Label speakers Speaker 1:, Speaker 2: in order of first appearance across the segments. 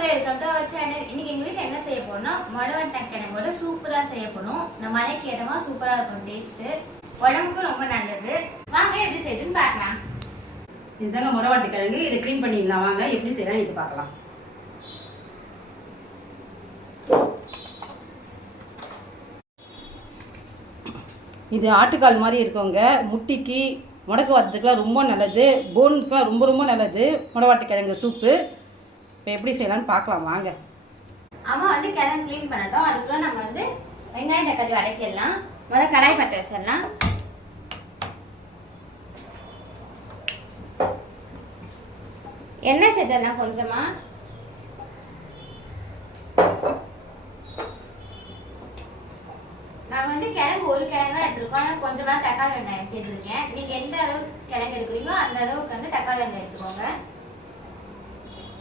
Speaker 1: மக்களே வெல்கம் வச்சு இன்னைக்கு எங்கள் வீட்டில் என்ன செய்ய போறோம்னா மொடவன் கிழங்கோட சூப்பு தான் செய்ய போறோம். இந்த மலைக்கு இடமா சூப்பராக இருக்கும் டேஸ்ட்டு உடம்புக்கும் ரொம்ப நல்லது. வாங்க எப்படி செய்யுதுன்னு பார்க்கலாம்.
Speaker 2: இதுதாங்க முடவாட்டு கிழங்கு. இதை க்ளீன் பண்ணிடலாம். வாங்க எப்படி செய்யலாம் இது பார்க்கலாம். இது ஆட்டுக்கால் மாதிரி இருக்கவங்க முட்டிக்கு முடக்கு வாரத்துக்குலாம் ரொம்ப நல்லது. போனுக்குலாம் ரொம்ப ரொம்ப நல்லது. முடவாட்டு கிழங்கு சூப்பு இப்போ எப்படி செய்யலாம்னு பார்க்கலாம் வாங்க.
Speaker 1: அம்மா வந்து கிணறு க்ளீன் பண்ணட்டும். அதுக்குள்ள நம்ம வந்து வெங்காயம் தக்காளி வதக்கிடலாம். முதல்ல கடாய் பற்ற வச்சிடலாம். எண்ணெய் சேர்த்துடலாம் கொஞ்சமா. நாங்கள் வந்து கிழங்கு ஒரு கிழங்கு தான் எடுத்துருக்கோம். ஆனால் கொஞ்சமாக தக்காளி வெங்காயம் சேர்த்துருக்கேன். நீங்கள் எந்த அளவுக்கு கிழங்கு எடுக்கிறீங்களோ அந்த அளவுக்கு வந்து தக்காளி வெங்காயம் எடுத்துக்கோங்க.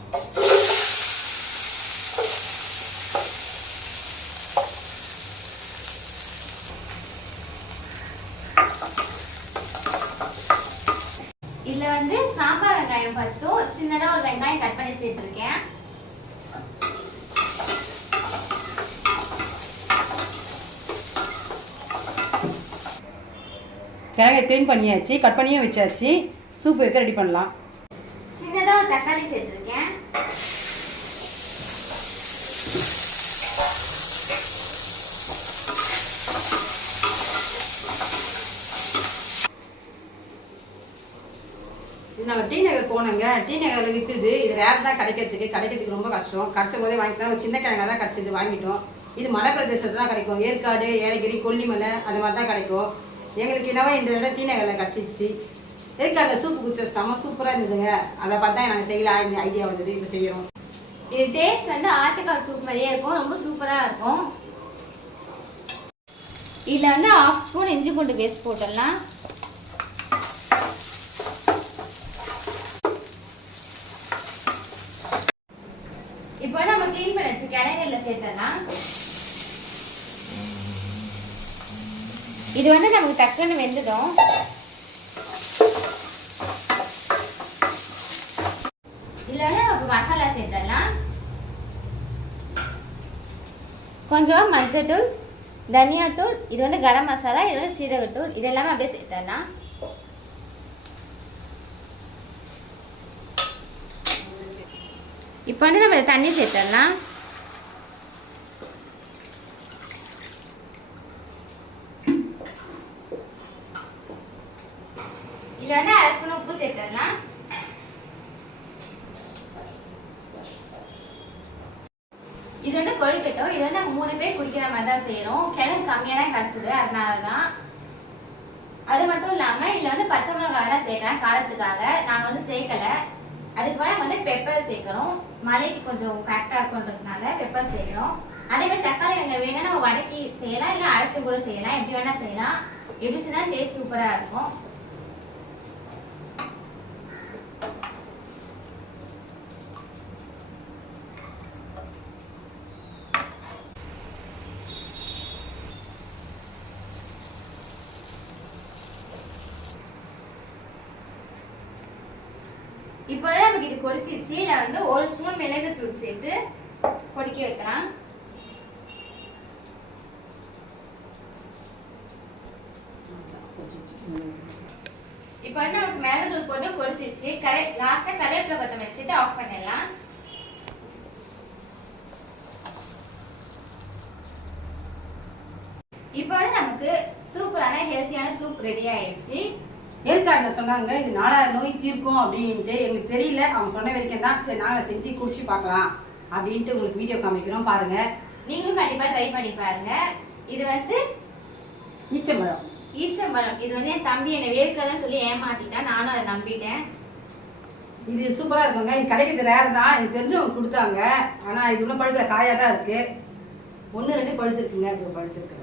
Speaker 1: இதுல வந்து சாம்பார் வெங்காயம் பத்தும் சின்னதா ஒரு வெங்காயம் கட் பண்ணி சேர்த்துருக்கேன்.
Speaker 2: கிழங்கை க்ளீன் பண்ணியாச்சு கட் பண்ணியும் வச்சாச்சு. சூப் வைக்க ரெடி பண்ணலாம்.
Speaker 1: சின்னதா ஒரு தக்காளி சேர்த்துருக்கேன்.
Speaker 2: நம்ம டி நகர் போனோங்க. டி நகரில் விற்றுது இது வேறு தான் கிடைக்கிறதுக்கு. கிடைக்கிறதுக்கு ரொம்ப கஷ்டம். கிடைச்ச போதே வாங்கிக்கலாம். ஒரு சின்ன கிழங்கா தான் கிடச்சிது. வாங்கிட்டோம். இது மலை பிரதேசத்தில் தான் கிடைக்கும். ஏற்காடு ஏலகிரி கொல்லிமலை அது மாதிரி தான் கிடைக்கும். எங்களுக்கு என்னவோ இந்த இடம் டி நகரில் கிடச்சிச்சு எதுக்கு அந்த சூப் கொடுத்த செம சூப்பராக இருந்ததுங்க? அதை பார்த்தா எனக்கு செய்யலாம் இந்த ஐடியா வந்தது இப்போ செய்கிறோம்
Speaker 1: இது டேஸ்ட் வந்து ஆட்டுக்கால் சூப் மாதிரியே இருக்கும் ரொம்ப சூப்பரா இருக்கும். இதுல வந்து ஹாஃப் ஸ்பூன் இஞ்சி பூண்டு பேஸ்ட் போட்டுடலாம். இப்போ நம்ம க்ளீன் பண்ணி வச்சு கிழங்குல சேர்த்தலாம் இது வந்து நமக்கு டக்குன்னு வெந்துடும். இதுல வந்து நமக்கு மசாலா சேர்த்துடலாம் கொஞ்சம் மஞ்சள்தூள் தனியாத்தூள் இது வந்து கரம் மசாலா இது வந்து சீரகத்தூள் இது எல்லாமே அப்படியே சேர்த்துடலாம் இப்போ வந்து நம்ம இதுல தண்ணி சேர்த்துடலாம் இதுல வந்து அரை ஸ்பூன் உப்பு சேர்த்துடலாம் இது வந்து கொழுக்கட்டும் இது வந்து நாங்கள் மூணு பேர் குடிக்கிற மாதிரி தான் செய்கிறோம் கிழங்கு கம்மியாக தான் கிடச்சிது. அதனால தான் அது மட்டும் இல்லாமல் இதில் வந்து பச்சை மிளகாய் தான் சேர்க்குறேன் காலத்துக்காக நாங்கள் வந்து சேர்க்கலை. அதுக்கு மேலே வந்து பெப்பர் சேர்க்குறோம். மலைக்கு கொஞ்சம் கரெக்டாக இருக்குன்றதுனால பெப்பர் சேர்க்குறோம். அதே மாதிரி தக்காளி வெங்காயம் வேணா நம்ம வடக்கி செய்யலாம். இல்லை அரைச்சி கூட செய்யலாம். எப்படி வேணால் செய்யலாம். எப்படி டேஸ்ட் சூப்பராக இருக்கும். இப்போ நமக்கு இது கொதிச்சிருச்சு இதில் வந்து ஒரு ஸ்பூன் மிளகுத்தூள் சேர்த்து கொதிக்க வைக்கலாம். இப்போ வந்து நமக்கு மிளகுத்தூள் போட்டு கொதிச்சிருச்சு. கரை லாஸ்ட்டாக கருவேப்பிலை கொத்தமல்லி சேர்த்து ஆஃப் பண்ணிடலாம். இப்போ வந்து நமக்கு சூப்பரான ஹெல்த்தியான சூப் ரெடி ஆயிடுச்சு.
Speaker 2: ஏற்காடில் சொன்னாங்க இது நாலாயிரம் நோய் தீர்க்கும் அப்படின்ட்டு. எங்களுக்கு தெரியல அவங்க சொன்ன வரைக்கும் தான் சரி நாங்கள் செஞ்சு குடிச்சு பார்க்கலாம் அப்படின்ட்டு உங்களுக்கு வீடியோ காமிக்கிறோம் பாருங்க.
Speaker 1: நீங்களும் கண்டிப்பா ட்ரை பண்ணி பாருங்க. இது வந்து
Speaker 2: ஈச்சம்பழம்.
Speaker 1: ஈச்சம்பழம். இது வந்து என் தம்பி என்னை வேர்க்கலன்னு சொல்லி ஏமாத்திட்டான். நானும் அதை நம்பிட்டேன்.
Speaker 2: இது சூப்பரா இருக்குங்க. இது கிடைக்கிறது ரேர் தான். எனக்கு தெரிஞ்சவங்க கொடுத்தாங்க. ஆனா இது உள்ள பழுக்கிற காயா தான் இருக்கு. ஒன்று ரெண்டு பழுத்து இருக்குங்க. இது பழுத்து இருக்கு.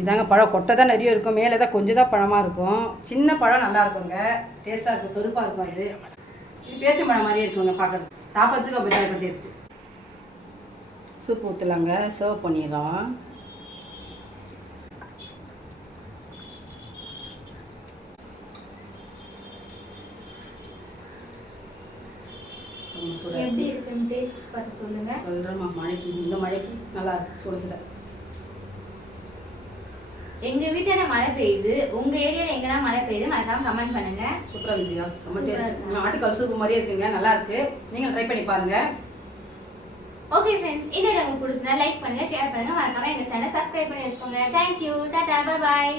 Speaker 2: இதாங்க பழம். கொட்டை தான் நிறைய இருக்கும். மேலே தான் கொஞ்சம் தான் பழமாக இருக்கும். சின்ன பழம் நல்லா இருக்குங்க. டேஸ்ட்டாக இருக்கும் தொருப்பாக இருக்கும் இது. இது பேச்சு பழம் மாதிரியே இருக்குங்க பார்க்குறது சாப்பிட்றதுக்கு அப்படி தான் இருக்கும் டேஸ்ட்டு சூப் ஊற்றலாங்க சர்வ் பண்ணிடலாம்.
Speaker 1: எப்படி இருக்குன்னு டேஸ்ட் பார்த்து சொல்லுங்க.
Speaker 2: சொல்கிறேம்மா மழைக்கு இந்த மழைக்கு நல்லா இருக்கு. சுட சுட.
Speaker 1: எங்க வீட்டான மழை பெய்யுது? உங்க ஏரியால எங்கனா மழை பெய்யுது? மறக்காம கமெண்ட் பண்ணுங்க.
Speaker 2: செம்ம
Speaker 1: Super ஆ
Speaker 2: டேஸ்ட். ஆட்டுக்கால் சூப்பு மாதிரியே இருக்குங்க. நல்லா இருக்கு. நீங்கள் ட்ரை பண்ணி பாருங்க.
Speaker 1: ஓகே ஃப்ரெண்ட்ஸ் இந்த வீடியோ உங்களுக்கு பிடிச்சிருந்தா லைக் பண்ணுங்க ஷேர் பண்ணுங்க. மறக்காம எங்க சேனல் சப்ஸ்கிரைப் பண்ணி வச்சுக்கோங்க. தேங்க்யூ டாடா பாய்